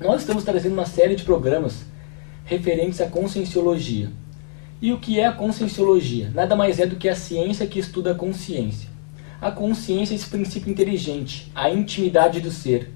Nós estamos trazendo uma série de programas referentes à conscienciologia. E o que é a conscienciologia? Nada mais é do que a ciência que estuda a consciência. A consciência é esse princípio inteligente, a intimidade do ser.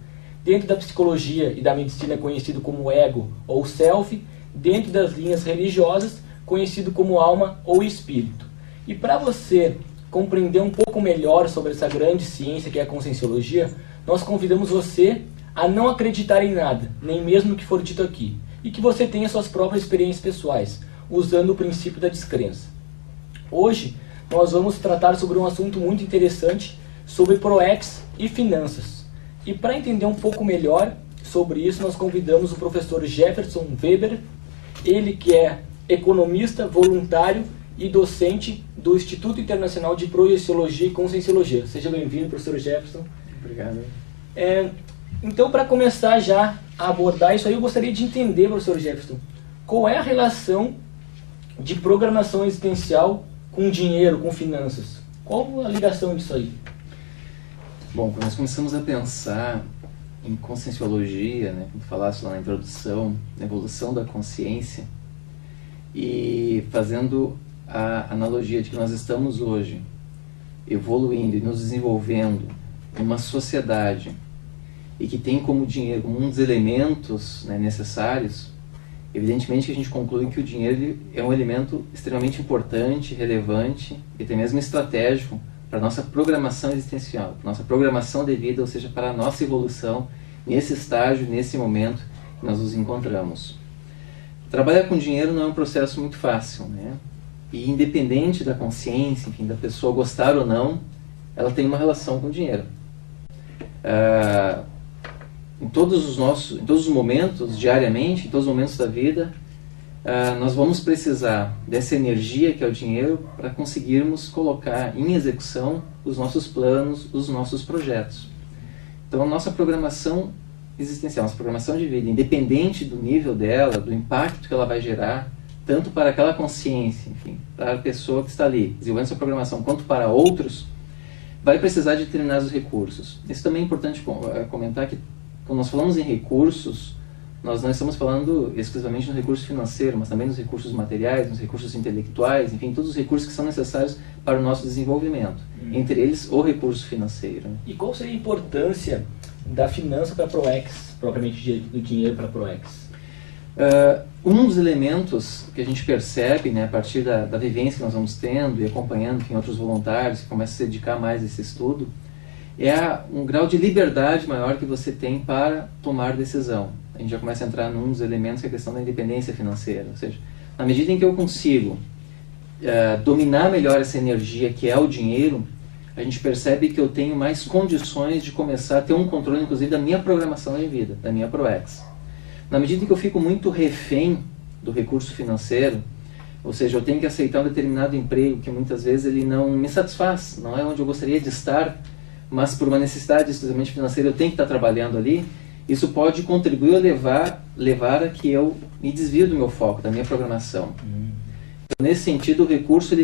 Dentro da psicologia e da medicina é conhecido como ego ou self, dentro das linhas religiosas, conhecido como alma ou espírito. E para você compreender um pouco melhor sobre essa grande ciência que é a conscienciologia, nós convidamos você a não acreditar em nada, nem mesmo no que for dito aqui, e que você tenha suas próprias experiências pessoais, usando o princípio da descrença. Hoje, nós vamos tratar sobre um assunto muito interessante, sobre ProEx e finanças. E para entender um pouco melhor sobre isso, nós convidamos o professor Jefferson Weber, ele que é economista, voluntário e docente do Instituto Internacional de Projeciologia e Conscienciologia. Seja bem-vindo, professor Jefferson. Obrigado. Então, para começar já a abordar isso aí, eu gostaria de entender, professor Jefferson, qual é a relação de programação existencial com dinheiro, com finanças? Qual a ligação disso aí? Bom, quando nós começamos a pensar em conscienciologia, né, como falaste lá na introdução, na evolução da consciência, e fazendo a analogia de que nós estamos hoje evoluindo e nos desenvolvendo numa sociedade e que tem como dinheiro como um dos elementos, né, necessários, evidentemente que a gente conclui que o dinheiro é um elemento extremamente importante, relevante e até mesmo estratégico para a nossa programação existencial, para a nossa programação de vida, ou seja, para a nossa evolução nesse estágio, nesse momento que nós nos encontramos. Trabalhar com dinheiro não é um processo muito fácil, né? E independente da consciência, enfim, da pessoa gostar ou não, ela tem uma relação com o dinheiro. Em todos os momentos, diariamente, em todos os momentos da vida, nós vamos precisar dessa energia que é o dinheiro para conseguirmos colocar em execução os nossos planos, os nossos projetos. Então, a nossa programação existencial, nossa programação de vida, independente do nível dela, do impacto que ela vai gerar, tanto para aquela consciência, enfim, para a pessoa que está ali desenvolvendo sua programação, quanto para outros, vai precisar de determinados recursos. Isso também é importante comentar que, quando nós falamos em recursos, nós não estamos falando exclusivamente no recurso financeiro, mas também nos recursos materiais, nos recursos intelectuais, enfim, todos os recursos que são necessários para o nosso desenvolvimento. Entre eles, o recurso financeiro. E qual seria a importância da finança para a ProEx, propriamente do dinheiro para a ProEx? Um dos elementos que a gente percebe, né, a partir da vivência que nós vamos tendo e acompanhando, enfim, outros voluntários que começam a se dedicar mais a esse estudo, é um grau de liberdade maior que você tem para tomar decisão. A gente já começa a entrar num dos elementos que é a questão da independência financeira. Ou seja, na medida em que eu consigo dominar melhor essa energia que é o dinheiro, a gente percebe que eu tenho mais condições de começar a ter um controle, inclusive, da minha programação de vida, da minha ProEx. Na medida em que eu fico muito refém do recurso financeiro, ou seja, eu tenho que aceitar um determinado emprego que muitas vezes ele não me satisfaz, não é onde eu gostaria de estar, mas por uma necessidade exclusivamente financeira eu tenho que estar trabalhando ali, isso pode contribuir a levar a que eu me desvie do meu foco, da minha programação. Então, nesse sentido, o recurso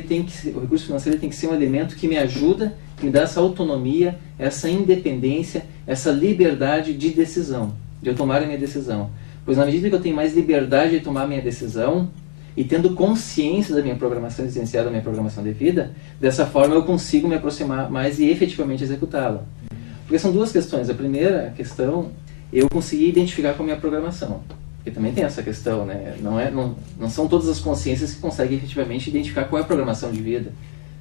financeiro tem que ser um elemento que me ajuda, que me dá essa autonomia, essa independência, essa liberdade de decisão, de eu tomar a minha decisão. Pois na medida que eu tenho mais liberdade de tomar a minha decisão, e tendo consciência da minha programação existencial, da minha programação de vida, dessa forma eu consigo me aproximar mais e efetivamente executá-la. Porque são duas questões. A primeira questão, eu consegui identificar com a minha programação. Porque também tem essa questão, né? Não são todas as consciências que conseguem efetivamente identificar qual é a programação de vida,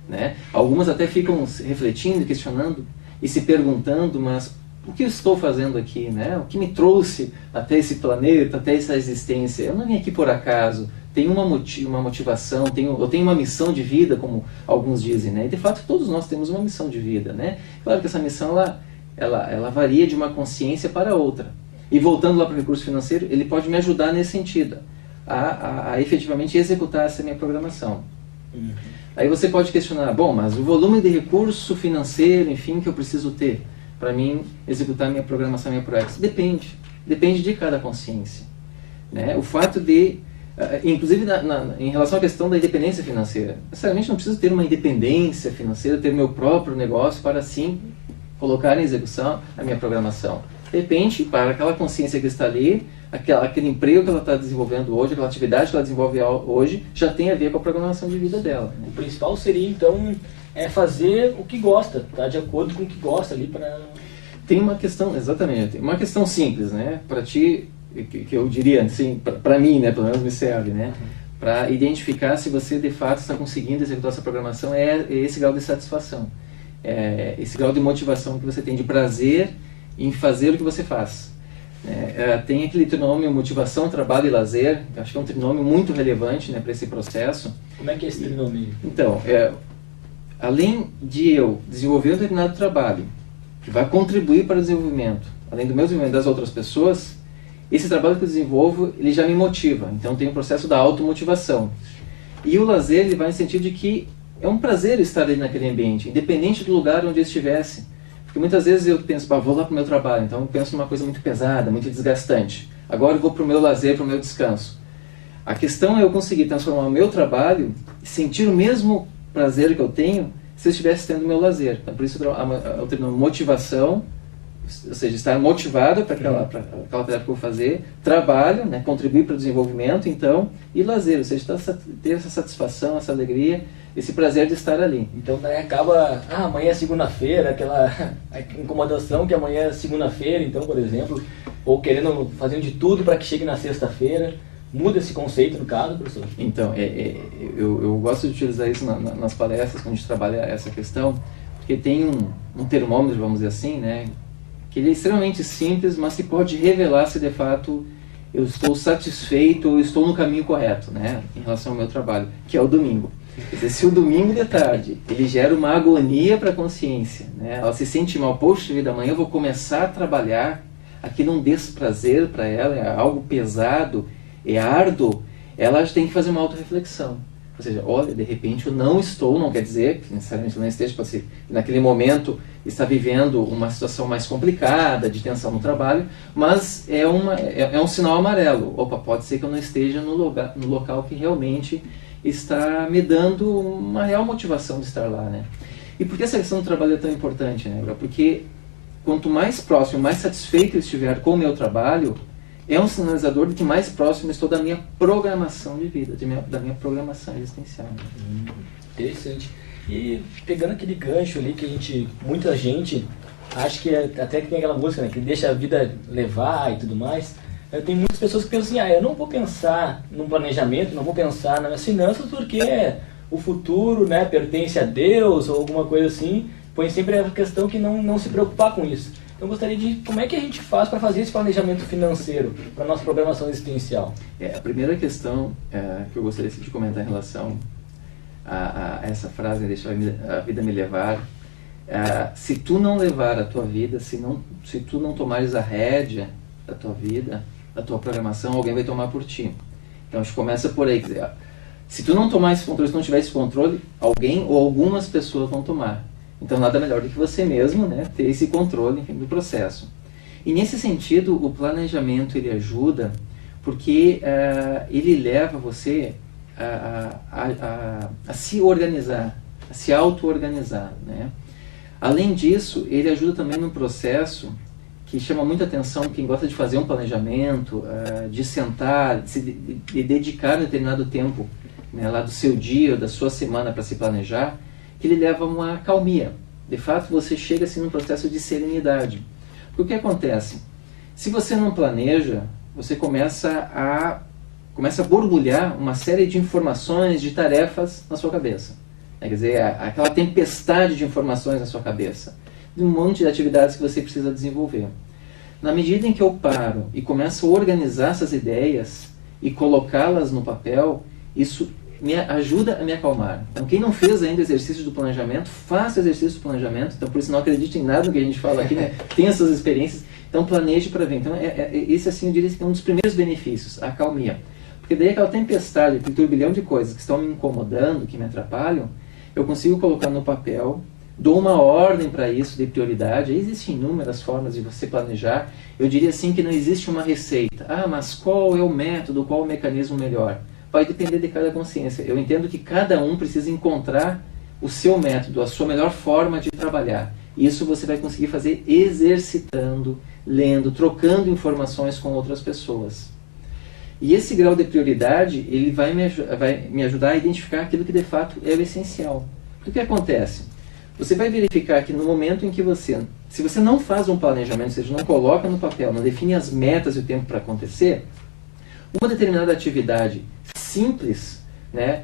né? Algumas até ficam refletindo, questionando e se perguntando, mas o que eu estou fazendo aqui, né? O que me trouxe até esse planeta, até essa existência? Eu não vim aqui por acaso. Tem uma motivação, eu tenho uma missão de vida, como alguns dizem, né? E de fato todos nós temos uma missão de vida, né? Claro que essa missão ela varia de uma consciência para outra. E voltando lá para o recurso financeiro, ele pode me ajudar nesse sentido, a efetivamente executar essa minha programação. Aí você pode questionar, bom, mas o volume de recurso financeiro, enfim, que eu preciso ter para mim executar minha programação, minha ProEx, depende de cada consciência, né? O fato de, inclusive em relação à questão da independência financeira, necessariamente não preciso ter uma independência financeira, ter meu próprio negócio para assim colocar em execução a minha programação. De repente, para aquela consciência que está ali, aquele emprego que ela está desenvolvendo hoje, aquela atividade que ela desenvolve hoje, já tem a ver com a programação de vida dela. Né? O principal seria, então, fazer o que gosta, tá de acordo com o que gosta ali para... Tem uma questão, exatamente, uma questão simples, né? Para ti, que eu diria, assim, para mim, né? Pelo menos me serve, né? Para identificar se você de fato está conseguindo executar essa programação, é esse grau de satisfação, esse grau de motivação que você tem, de prazer em fazer o que você faz. Tem aquele trinômio motivação, trabalho e lazer, acho que é um trinômio muito relevante, né, para esse processo. Como é que é esse trinômio? Então, além de eu desenvolver um determinado trabalho, que vai contribuir para o desenvolvimento, além do meu desenvolvimento das outras pessoas, esse trabalho que eu desenvolvo, ele já me motiva. Então tem o processo da automotivação. E o lazer, ele vai no sentido de que é um prazer estar ali naquele ambiente, independente do lugar onde eu estivesse. Porque muitas vezes eu penso, vou lá para o meu trabalho, então eu penso numa coisa muito pesada, muito desgastante. Agora eu vou para o meu lazer, para o meu descanso. A questão é eu conseguir transformar o meu trabalho e sentir o mesmo prazer que eu tenho se eu estivesse tendo o meu lazer. Então, por isso eu tenho motivação, ou seja, estar motivado para aquela tarefa que eu vou fazer, trabalho, né, contribuir para o desenvolvimento, então, e lazer, ou seja, ter essa satisfação, essa alegria, esse prazer de estar ali. Então daí acaba, amanhã é segunda-feira, aquela incomodação que amanhã é segunda-feira, então, por exemplo, ou querendo fazer de tudo para que chegue na sexta-feira. Muda esse conceito no caso, professor? Então, eu gosto de utilizar isso nas palestras, quando a gente trabalha essa questão, porque tem um termômetro, vamos dizer assim, né, que ele é extremamente simples, mas que pode revelar se de fato eu estou satisfeito ou estou no caminho correto, né, em relação ao meu trabalho, que é o domingo. Quer dizer, se o domingo de tarde ele gera uma agonia para a consciência, né, ela se sente mal, poxa vida, amanhã eu vou começar a trabalhar, aquilo é um desprazer para ela, é algo pesado, é árduo, ela tem que fazer uma autorreflexão. Ou seja, olha, de repente eu não quer dizer que necessariamente eu não esteja, pode ser que naquele momento está vivendo uma situação mais complicada, de tensão no trabalho, mas é um sinal amarelo. Opa, pode ser que eu não esteja no local que realmente está me dando uma real motivação de estar lá, né? E por que essa questão do trabalho é tão importante, né? Porque quanto mais próximo, mais satisfeito eu estiver com o meu trabalho, é um sinalizador de que mais próximo estou da minha programação de vida, da minha programação existencial. Interessante. E pegando aquele gancho ali que muita gente acha que até que tem aquela música, né, que deixa a vida levar e tudo mais, tem muitas pessoas que pensam assim, eu não vou pensar num planejamento, não vou pensar nas minhas finanças porque o futuro, né, pertence a Deus ou alguma coisa assim, põe sempre a questão que não se preocupar com isso. Então, eu gostaria de como é que a gente faz para fazer esse planejamento financeiro para a nossa programação existencial? A primeira questão que eu gostaria de comentar em relação a essa frase, deixa a vida me levar, se tu não levar a tua vida, se tu não tomares a rédea da tua vida, da tua programação, alguém vai tomar por ti. Então, a gente começa por aí, quer dizer, se tu não tomar esse controle, se não tiver esse controle, alguém ou algumas pessoas vão tomar. Então, nada melhor do que você mesmo, né, ter esse controle, enfim, do processo. E nesse sentido, o planejamento ele ajuda porque ele leva você a se organizar, a se auto-organizar, né? Além disso, ele ajuda também num processo que chama muita atenção quem gosta de fazer um planejamento, de sentar, de dedicar um determinado tempo, né, lá do seu dia ou da sua semana para se planejar, que ele leva a uma calmia. De fato, você chega assim num processo de serenidade. Porque o que acontece? Se você não planeja, você começa a borbulhar uma série de informações, de tarefas na sua cabeça. Quer dizer, aquela tempestade de informações na sua cabeça, de um monte de atividades que você precisa desenvolver. Na medida em que eu paro e começo a organizar essas ideias e colocá-las no papel, isso me ajuda a me acalmar. Então, quem não fez ainda exercício do planejamento, faça exercício do planejamento. Então, por isso, não acredite em nada do que a gente fala aqui, né? Tem essas experiências. Então, planeje para ver. Então, esse, assim, eu diria que é um dos primeiros benefícios, a acalmia. Porque daí aquela tempestade, aquele turbilhão de coisas que estão me incomodando, que me atrapalham, eu consigo colocar no papel, dou uma ordem para isso de prioridade. Existem inúmeras formas de você planejar. Eu diria assim que não existe uma receita. Mas qual é o método, qual é o mecanismo melhor? Vai depender de cada consciência. Eu entendo que cada um precisa encontrar o seu método, a sua melhor forma de trabalhar. Isso você vai conseguir fazer exercitando, lendo, trocando informações com outras pessoas. E esse grau de prioridade, ele vai me ajudar a identificar aquilo que de fato é o essencial. O que acontece? Você vai verificar que no momento em que se você não faz um planejamento, ou seja, não coloca no papel, não define as metas e o tempo para acontecer, uma determinada atividade simples, né,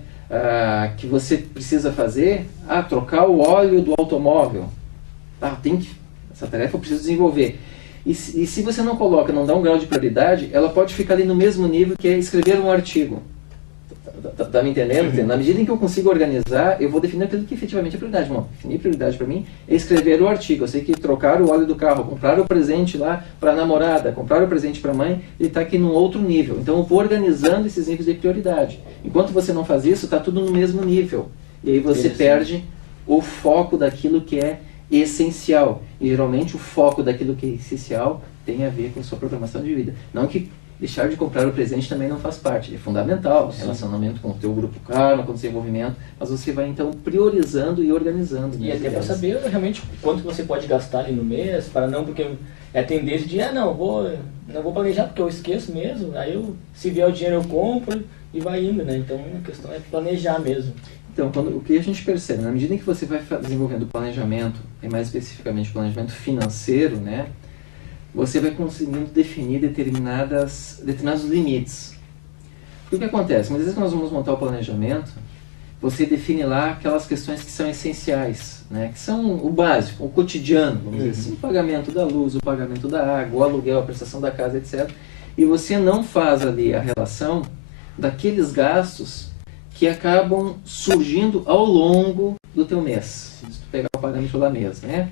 que você precisa fazer, trocar o óleo do automóvel, essa tarefa eu preciso desenvolver. E se você não coloca, não dá um grau de prioridade, ela pode ficar ali no mesmo nível que é escrever um artigo. Tá me entendendo? Na medida em que eu consigo organizar, eu vou definir aquilo que efetivamente é prioridade. Bom, definir prioridade para mim é escrever o artigo. Eu sei que trocar o óleo do carro, comprar o presente lá para a namorada, comprar o presente para a mãe, ele está aqui num outro nível. Então eu vou organizando esses níveis de prioridade. Enquanto você não faz isso, está tudo no mesmo nível. E aí você perde o foco daquilo que é essencial. E geralmente o foco daquilo que é essencial tem a ver com a sua programação de vida. Não que deixar de comprar o presente também não faz parte. É fundamental, relacionamento com o teu grupo karma, com o desenvolvimento, mas você vai então priorizando e organizando. E até para saber realmente quanto você pode gastar ali no mês, para não, porque é a tendência de, não vou planejar porque eu esqueço mesmo, aí se vier o dinheiro eu compro e vai indo, né? Então a questão é planejar mesmo. Então, o que a gente percebe, na medida em que você vai desenvolvendo o planejamento, e mais especificamente o planejamento financeiro, né? Você vai conseguindo definir determinados limites. O que acontece? Muitas vezes que nós vamos montar o planejamento, você define lá aquelas questões que são essenciais, né? Que são o básico, o cotidiano, vamos dizer assim, o pagamento da luz, o pagamento da água, o aluguel, a prestação da casa, etc. E você não faz ali a relação daqueles gastos que acabam surgindo ao longo do teu mês. Se tu pegar o parâmetro da mês, né?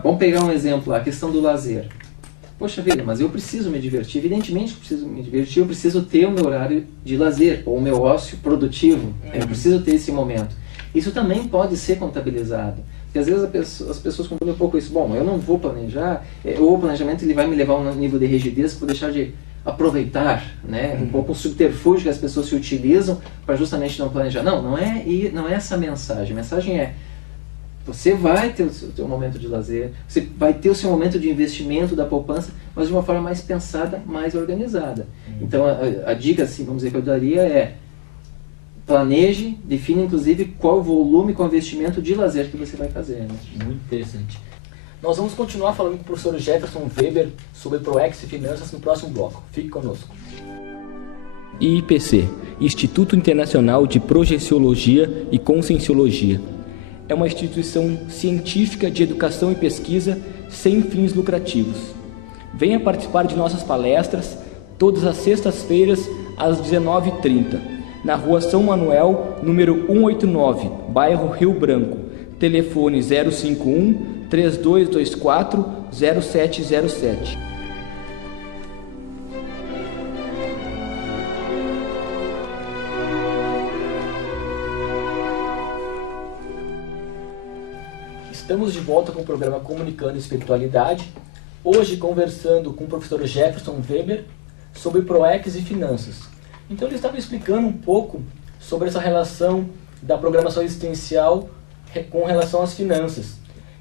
Vamos pegar um exemplo lá, a questão do lazer. Poxa vida, mas eu preciso me divertir. Evidentemente que eu preciso me divertir, eu preciso ter o meu horário de lazer, ou o meu ócio produtivo. Eu preciso ter esse momento. Isso também pode ser contabilizado. Porque às vezes as pessoas confundem um pouco isso. Bom, eu não vou planejar, ou o planejamento ele vai me levar a um nível de rigidez que eu vou deixar de aproveitar, né? Um pouco um subterfúgio que as pessoas se utilizam para justamente não planejar. Não é essa a mensagem. A mensagem é: você vai ter o seu momento de lazer, você vai ter o seu momento de investimento da poupança, mas de uma forma mais pensada, mais organizada. Então, a dica, assim, vamos dizer, que eu daria é: planeje, defina inclusive qual o volume, qual o investimento de lazer que você vai fazer. Né? Muito interessante. Nós vamos continuar falando com o professor Jefferson Weber sobre ProEx e Finanças no próximo bloco. Fique conosco. IIPC, Instituto Internacional de Projeciologia e Conscienciologia. É uma instituição científica de educação e pesquisa sem fins lucrativos. Venha participar de nossas palestras todas as sextas-feiras às 19h30, na Rua São Manuel, número 189, bairro Rio Branco. Telefone 051 3224 0707. Estamos de volta com o programa Comunicando Espiritualidade, hoje conversando com o professor Jefferson Weber sobre ProEx e Finanças. Então ele estava explicando um pouco sobre essa relação da programação existencial com relação às finanças.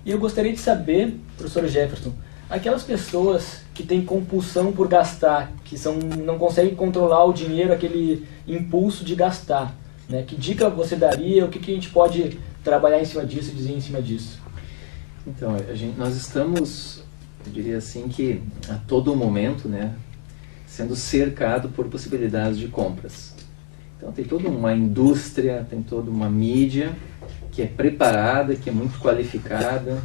E eu gostaria de saber, professor Jefferson, aquelas pessoas que têm compulsão por gastar, que não conseguem controlar o dinheiro, aquele impulso de gastar, né? Que dica você daria, o que a gente pode trabalhar em cima disso, dizer em cima disso? Então, nós estamos, eu diria assim, que a todo momento, né, sendo cercado por possibilidades de compras. Então tem toda uma indústria, tem toda uma mídia que é preparada, que é muito qualificada,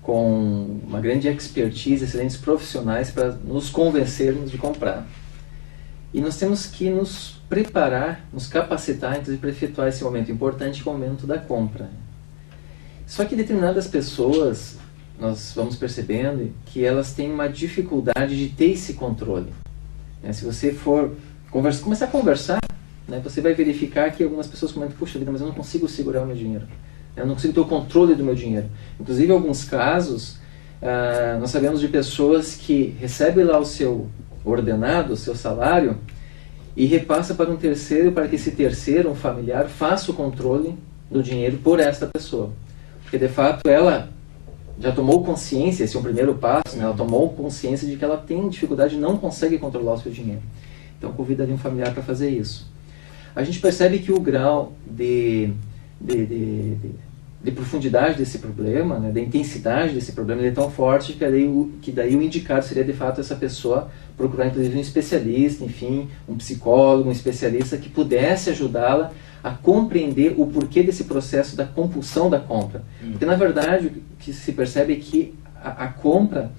com uma grande expertise, excelentes profissionais para nos convencermos de comprar. E nós temos que nos preparar, nos capacitar, inclusive, para efetuar esse momento importante, que é o momento da compra. Só que determinadas pessoas, nós vamos percebendo que elas têm uma dificuldade de ter esse controle. Se você for começar a conversar, né, você vai verificar que algumas pessoas comentam: puxa vida, mas eu não consigo segurar o meu dinheiro. Eu não consigo ter o controle do meu dinheiro. Inclusive, em alguns casos, nós sabemos de pessoas que recebem lá o seu ordenado, o seu salário, e repassa para um terceiro, para que esse terceiro, um familiar, faça o controle do dinheiro por esta pessoa. porque de fato ela já tomou consciência, esse é o primeiro passo, né? Ela tomou consciência de que ela tem dificuldade e não consegue controlar o seu dinheiro. Então convida ali um familiar para fazer isso. A gente percebe que o grau de profundidade desse problema, né, da intensidade desse problema, ele é tão forte que daí o indicado seria de fato essa pessoa procurar inclusive um especialista, enfim, um psicólogo, um especialista que pudesse ajudá-la a compreender o porquê desse processo da compulsão da compra. Porque na verdade o que se percebe é que a compra,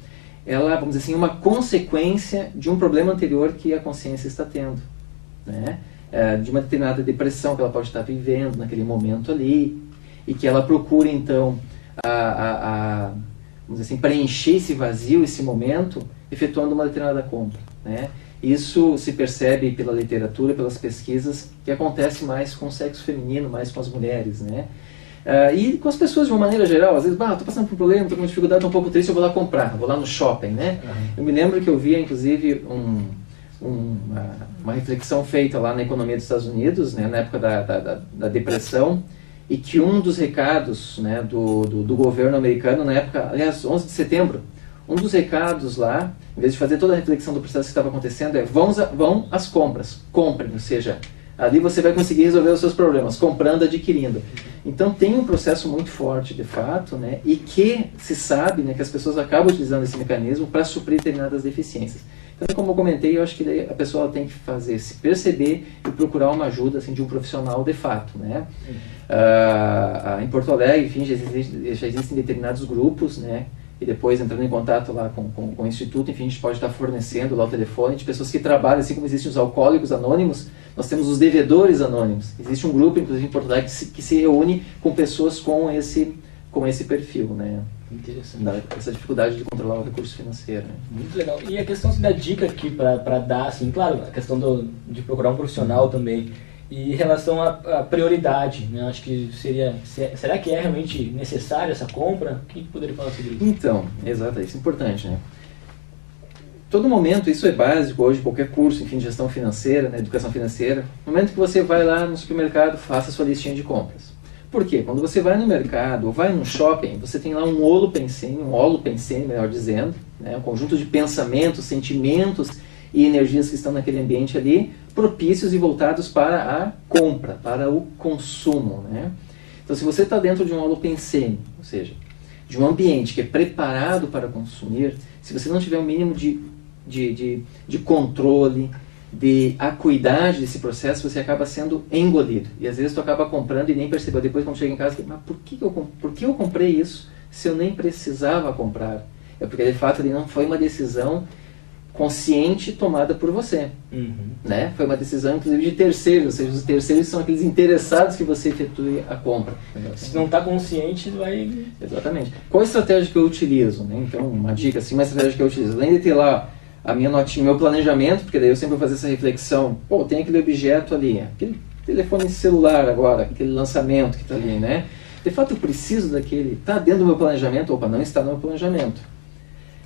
ela, vamos dizer assim, é uma consequência de um problema anterior que a consciência está tendo, né? De uma determinada depressão que ela pode estar vivendo naquele momento ali, e que ela procura então vamos dizer assim, preencher esse vazio, esse momento, efetuando uma determinada compra, né? Isso se percebe pela literatura, pelas pesquisas, que acontece mais com o sexo feminino, mais com as mulheres, né? E com as pessoas de uma maneira geral, às vezes, estou passando por um problema, estou com dificuldade, estou um pouco triste, eu vou lá comprar, vou lá no shopping, né? Eu me lembro que eu via, inclusive, uma reflexão feita lá na economia dos Estados Unidos, né, na época da depressão, e que um dos recados, né, do governo americano, na época, aliás, 11 de setembro, um dos recados lá, em vez de fazer toda a reflexão do processo que estava acontecendo, vão às compras, comprem, ou seja, ali você vai conseguir resolver os seus problemas, comprando, adquirindo. Então tem um processo muito forte, de fato, né, e que se sabe, né, que as pessoas acabam utilizando esse mecanismo para suprir determinadas deficiências. Então, como eu comentei, eu acho que a pessoa tem que se perceber e procurar uma ajuda assim, de um profissional de fato, né? Em Porto Alegre, enfim, já existem determinados grupos, né? E depois, entrando em contato lá com o Instituto, enfim, a gente pode estar fornecendo lá o telefone de pessoas que trabalham, assim como existem os alcoólicos anônimos, nós temos os devedores anônimos. Existe um grupo, inclusive em Porto Alegre, que se reúne com pessoas com esse perfil, né? Interessante. Essa dificuldade de controlar o recurso financeiro. Né? Muito legal. E a questão assim, da dica aqui para dar, assim, claro, a questão de procurar um profissional também. E em relação à prioridade, né? Acho que será que é realmente necessária essa compra? O que poderia falar sobre isso? Então, exato, isso é importante, né? Todo momento, isso é básico hoje, qualquer curso, enfim, de gestão financeira, né, educação financeira. No momento que você vai lá no supermercado, faça a sua listinha de compras. Por quê? Quando você vai no mercado ou vai no shopping, você tem lá um holopensene, melhor dizendo, né? Um conjunto de pensamentos, sentimentos e energias que estão naquele ambiente ali, propícios e voltados para a compra, para o consumo, né? Então, se você está dentro de um holopensene, ou seja, de um ambiente que é preparado para consumir, se você não tiver um mínimo de controle, de acuidade desse processo, você acaba sendo engolido. E às vezes tu acaba comprando e nem percebeu. Depois, quando chega em casa, mas por que eu comprei isso se eu nem precisava comprar? É porque, de fato, ele não foi uma decisão consciente tomada por você. Né? Foi uma decisão, inclusive, de terceiros. Ou seja, os terceiros são aqueles interessados que você efetue a compra. Se não está consciente, vai... Exatamente. Qual a estratégia que eu utilizo? Né? Então, uma dica, assim, uma estratégia que eu utilizo. Além de ter lá a minha notinha, meu planejamento, porque daí eu sempre vou fazer essa reflexão, tem aquele objeto ali, aquele telefone celular agora, aquele lançamento que está ali, né? De fato eu preciso daquele, está dentro do meu planejamento, não está no meu planejamento.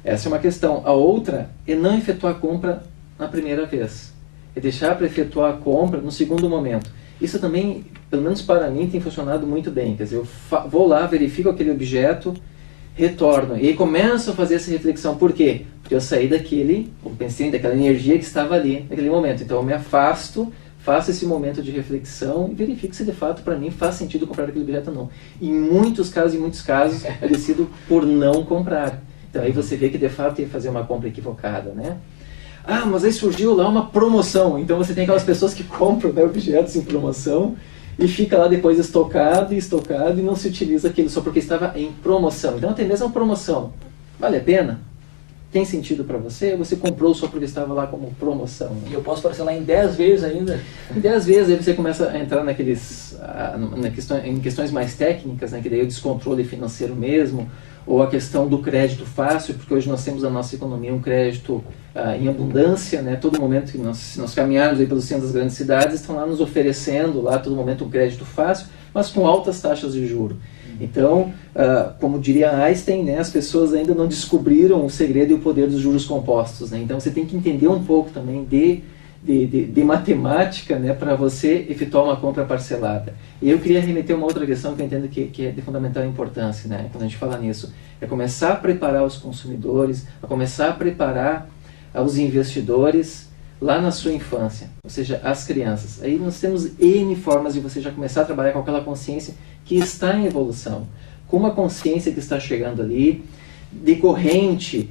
Essa é uma questão. A outra é não efetuar a compra na primeira vez, é deixar para efetuar a compra no segundo momento. Isso também, pelo menos para mim, tem funcionado muito bem, quer dizer, eu vou lá, verifico aquele objeto, retorno, e aí começo a fazer essa reflexão. Por quê? Porque eu saí daquela energia que estava ali naquele momento. Então eu me afasto, faço esse momento de reflexão e verifico se de fato para mim faz sentido comprar aquele objeto ou não. Em muitos casos, eu decido por não comprar. Então aí você vê que de fato ia fazer uma compra equivocada, né? Mas aí surgiu lá uma promoção. Então você tem aquelas pessoas que compram, né, objetos em promoção e fica lá depois estocado e não se utiliza aquilo só porque estava em promoção. Então até mesmo a promoção, vale a pena? Tem sentido para você? Ou você comprou só porque estava lá como promoção? Né? E eu posso parcelar em 10 vezes ainda? Em 10 vezes, aí você começa a entrar em questões mais técnicas, né? Que daí é o descontrole financeiro mesmo, ou a questão do crédito fácil, porque hoje nós temos na nossa economia um crédito em abundância, né? Todo momento que nós caminharmos aí pelos centros das grandes cidades, estão lá nos oferecendo, lá todo momento um crédito fácil, mas com altas taxas de juros. Então, como diria Einstein, né, as pessoas ainda não descobriram o segredo e o poder dos juros compostos. Né? Então, você tem que entender um pouco também de de matemática, né, para você efetuar uma compra parcelada. E eu queria remeter a uma outra questão que eu entendo que é de fundamental importância, né, quando a gente fala nisso. É começar a preparar os consumidores, a começar a preparar os investidores lá na sua infância, ou seja, as crianças. Aí nós temos N formas de você já começar a trabalhar com aquela consciência que está em evolução, com uma consciência que está chegando ali, decorrente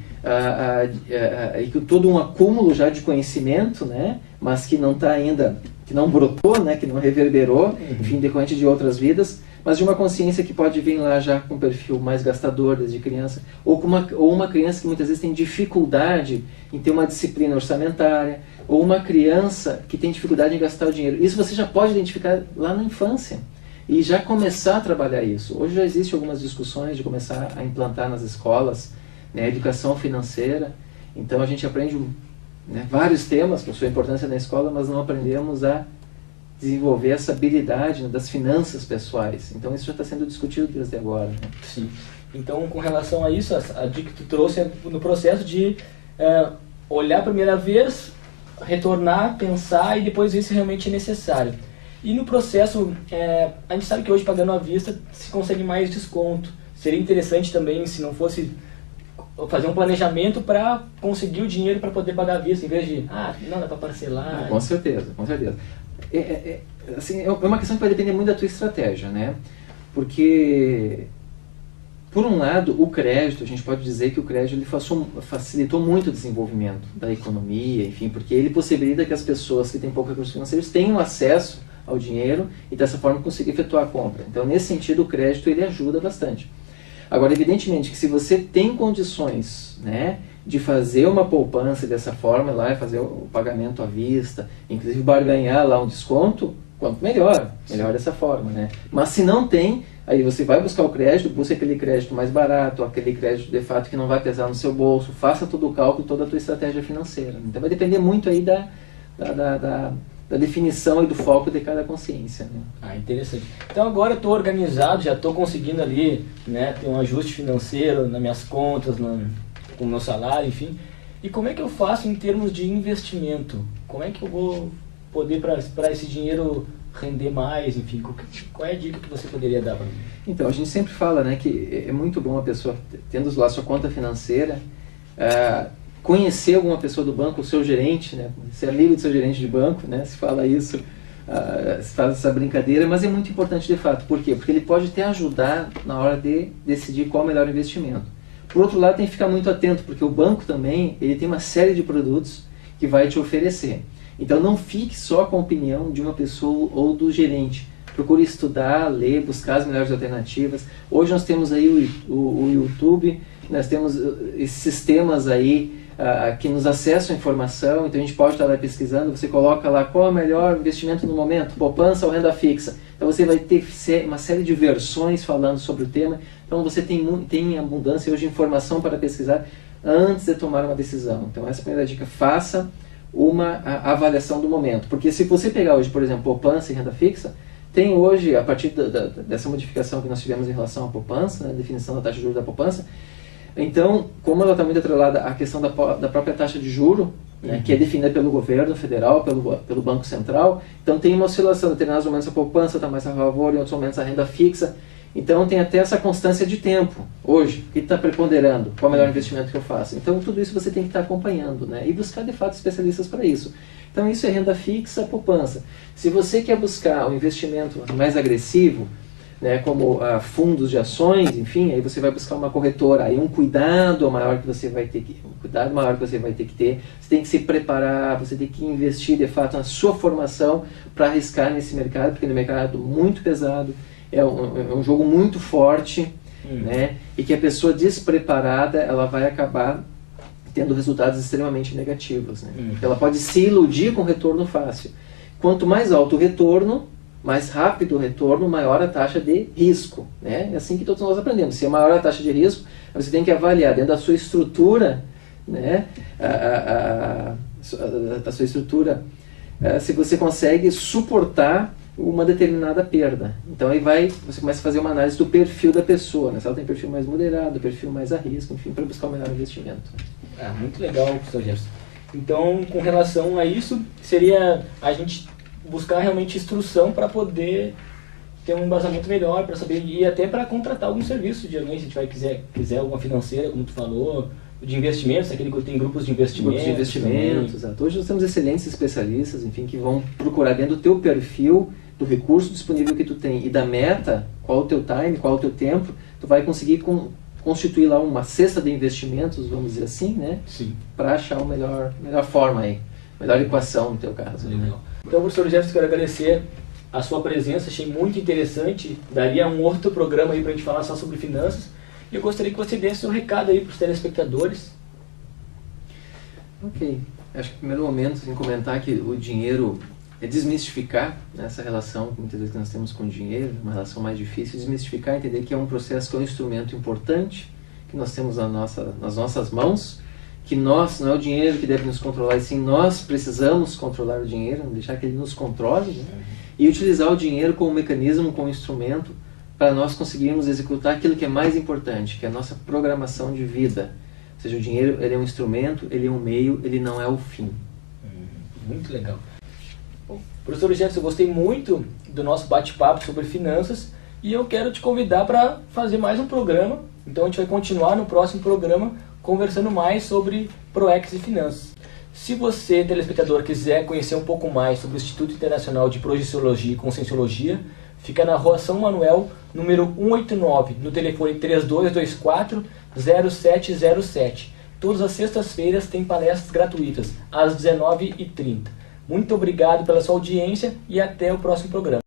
e que todo um acúmulo já de conhecimento, né, mas que não está ainda, que não brotou, né, que não reverberou, enfim, decorrente de outras vidas, mas de uma consciência que pode vir lá já com um perfil mais gastador desde criança, ou uma criança que muitas vezes tem dificuldade em ter uma disciplina orçamentária, ou uma criança que tem dificuldade em gastar o dinheiro. Isso você já pode identificar lá na infância e já começar a trabalhar isso. Hoje já existem algumas discussões de começar a implantar nas escolas, né, educação financeira. Então a gente aprende, né, vários temas com sua importância na escola, mas não aprendemos a desenvolver essa habilidade, né, das finanças pessoais. Então isso já está sendo discutido desde agora. Né? Sim. Então, com relação a isso, a dica que tu trouxe é no processo de olhar a primeira vez, retornar, pensar e depois ver se realmente é necessário. E no processo, a gente sabe que hoje pagando à vista se consegue mais desconto. Seria interessante também, se não fosse fazer um planejamento para conseguir o dinheiro para poder pagar à vista, em vez de, não, dá para parcelar. Com certeza, com certeza. Assim, é uma questão que vai depender muito da tua estratégia, né? Porque, por um lado, o crédito, a gente pode dizer que o crédito ele facilitou muito o desenvolvimento da economia, enfim, porque ele possibilita que as pessoas que têm poucos recursos financeiros tenham acesso ao dinheiro e dessa forma conseguir efetuar a compra. Então, nesse sentido, o crédito ele ajuda bastante. Agora, evidentemente que se você tem condições, né, de fazer uma poupança dessa forma, lá fazer o pagamento à vista, inclusive barganhar lá um desconto, quanto melhor dessa forma, né? Mas se não tem, aí você vai buscar o crédito, busca aquele crédito mais barato, aquele crédito de fato que não vai pesar no seu bolso, faça todo o cálculo, toda a tua estratégia financeira. Então vai depender muito aí da definição e do foco de cada consciência. Né? Interessante. Então agora eu estou organizado, já estou conseguindo ali, né, ter um ajuste financeiro nas minhas contas, com o meu salário, enfim. E como é que eu faço em termos de investimento? Como é que eu vou poder para esse dinheiro render mais, enfim? Qual é a dica que você poderia dar para mim? Então, a gente sempre fala, né, que é muito bom a pessoa, tendo lá sua conta financeira, conhecer alguma pessoa do banco, o seu gerente, né, ser amigo do seu gerente de banco, né, se fala isso, se faz essa brincadeira, mas é muito importante de fato. Por quê? Porque ele pode te ajudar na hora de decidir qual é o melhor investimento. Por outro lado, tem que ficar muito atento, porque o banco também ele tem uma série de produtos que vai te oferecer. Então não fique só com a opinião de uma pessoa ou do gerente. Procure estudar, ler, buscar as melhores alternativas. Hoje nós temos aí o YouTube, nós temos esses sistemas aí que nos acessam a informação, então a gente pode estar lá pesquisando, você coloca lá qual é o melhor investimento no momento, poupança ou renda fixa. Então você vai ter uma série de versões falando sobre o tema, então você tem abundância hoje de informação para pesquisar antes de tomar uma decisão. Então essa é a primeira dica, faça uma avaliação do momento, porque se você pegar hoje, por exemplo, poupança e renda fixa, tem hoje, a partir dessa modificação que nós tivemos em relação à poupança, né, definição da taxa de juros da poupança, então, como ela está muito atrelada à questão da própria taxa de juro, né, que é definida pelo governo federal, pelo Banco Central, então tem uma oscilação, em determinados momentos a poupança está mais a favor, em outros momentos a renda fixa, então tem até essa constância de tempo, hoje, o que está preponderando, qual é o melhor investimento que eu faço. Então tudo isso você tem que estar acompanhando, né, e buscar de fato especialistas para isso. Então isso é renda fixa, poupança. Se você quer buscar um investimento mais agressivo, né, como fundos de ações, enfim, aí você vai buscar uma corretora, aí um cuidado maior que você vai ter que ter, você tem que se preparar, você tem que investir de fato na sua formação para arriscar nesse mercado, porque é um mercado muito pesado, é um jogo muito forte, né, e que a pessoa despreparada ela vai acabar tendo resultados extremamente negativos, né? Ela pode se iludir com retorno fácil. Quanto mais alto o retorno, mais rápido o retorno, maior a taxa de risco, né? É assim que todos nós aprendemos. Se é maior a taxa de risco, você tem que avaliar dentro da sua estrutura, né? A sua estrutura, se você consegue suportar uma determinada perda. Então aí você começa a fazer uma análise do perfil da pessoa, né? Se ela tem perfil mais moderado, perfil mais a risco, enfim, para buscar o melhor investimento. Muito legal, professor Gerson. Então, com relação a isso, seria a gente buscar realmente instrução para poder ter um embasamento melhor, para saber, e até para contratar algum serviço de alguém, se a gente vai quiser alguma financeira, como tu falou, de investimentos, aquele que tem grupos de investimentos. Grupos de investimentos, exato. Hoje nós temos excelentes especialistas, enfim, que vão procurar dentro do teu perfil, do recurso disponível que tu tem e da meta, qual o teu time, qual o teu tempo, tu vai conseguir constituir lá uma cesta de investimentos, vamos dizer assim, né? Sim. Para achar a melhor forma aí, melhor equação no teu caso. Legal. Então, professor Jefferson, quero agradecer a sua presença, achei muito interessante, daria um outro programa aí para a gente falar só sobre finanças, e eu gostaria que você desse um recado aí para os telespectadores. Ok, acho que no primeiro momento, assim, comentar que o dinheiro é desmistificar, né, essa relação que muitas vezes nós temos com o dinheiro, uma relação mais difícil, desmistificar, entender que é um processo, que é um instrumento importante que nós temos nas nossas mãos, que não é o dinheiro que deve nos controlar, e sim nós precisamos controlar o dinheiro, não deixar que ele nos controle, né, e utilizar o dinheiro como mecanismo, como instrumento para nós conseguirmos executar aquilo que é mais importante, que é a nossa programação de vida. Ou seja, o dinheiro, ele é um instrumento, ele é um meio, ele não é o fim. Muito legal. Bom, professor Jefferson, eu gostei muito do nosso bate-papo sobre finanças e eu quero te convidar para fazer mais um programa. Então a gente vai continuar no próximo programa conversando mais sobre PROEX e finanças. Se você, telespectador, quiser conhecer um pouco mais sobre o Instituto Internacional de Projeciologia e Conscienciologia, fica na Rua São Manuel, número 189, no telefone 3224-0707. Todas as sextas-feiras tem palestras gratuitas, às 19h30. Muito obrigado pela sua audiência e até o próximo programa.